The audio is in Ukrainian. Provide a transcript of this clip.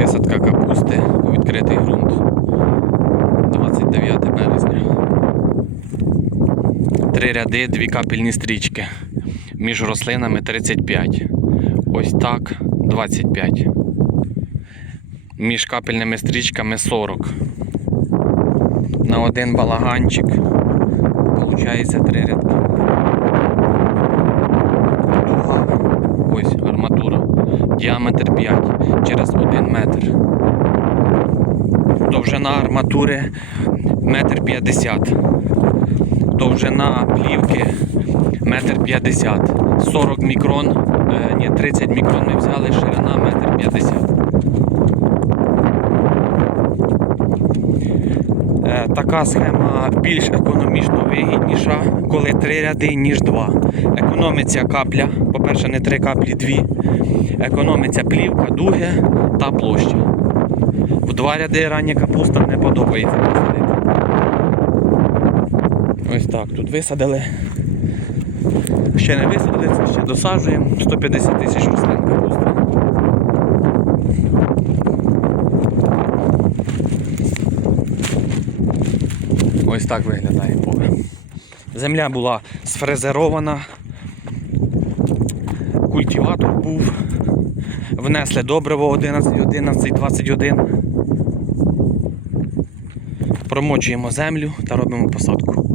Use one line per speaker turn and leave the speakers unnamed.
Висадка капусти у відкритий ґрунт. 29 березня. Три ряди, дві капельні стрічки. Між рослинами 35. Ось так 25. Між капельними стрічками 40. На один балаганчик. Получається три рядки. Діаметр 5 через 1 метр. Довжина арматури метр 50. Довжина плівки метр 50. 40 мікрон, е, ні, 30 мікрон ми взяли, ширина метр 50. Е, Така схема більш економічно вигідніша, коли три ряди, ніж два. Економиться капля, по-перше, не три каплі, дві. Економиться плівка, дуги та площа. В два ряди рання капуста не подобається посадити. Ось так, тут висадили. Ще не висадили, це ще досаджуємо. 150 тисяч рослин капусти. Ось так виглядає поле. Земля була сфрезерована, культиватор був, внесли добриво 11, 11, 21. Промочуємо землю та робимо посадку.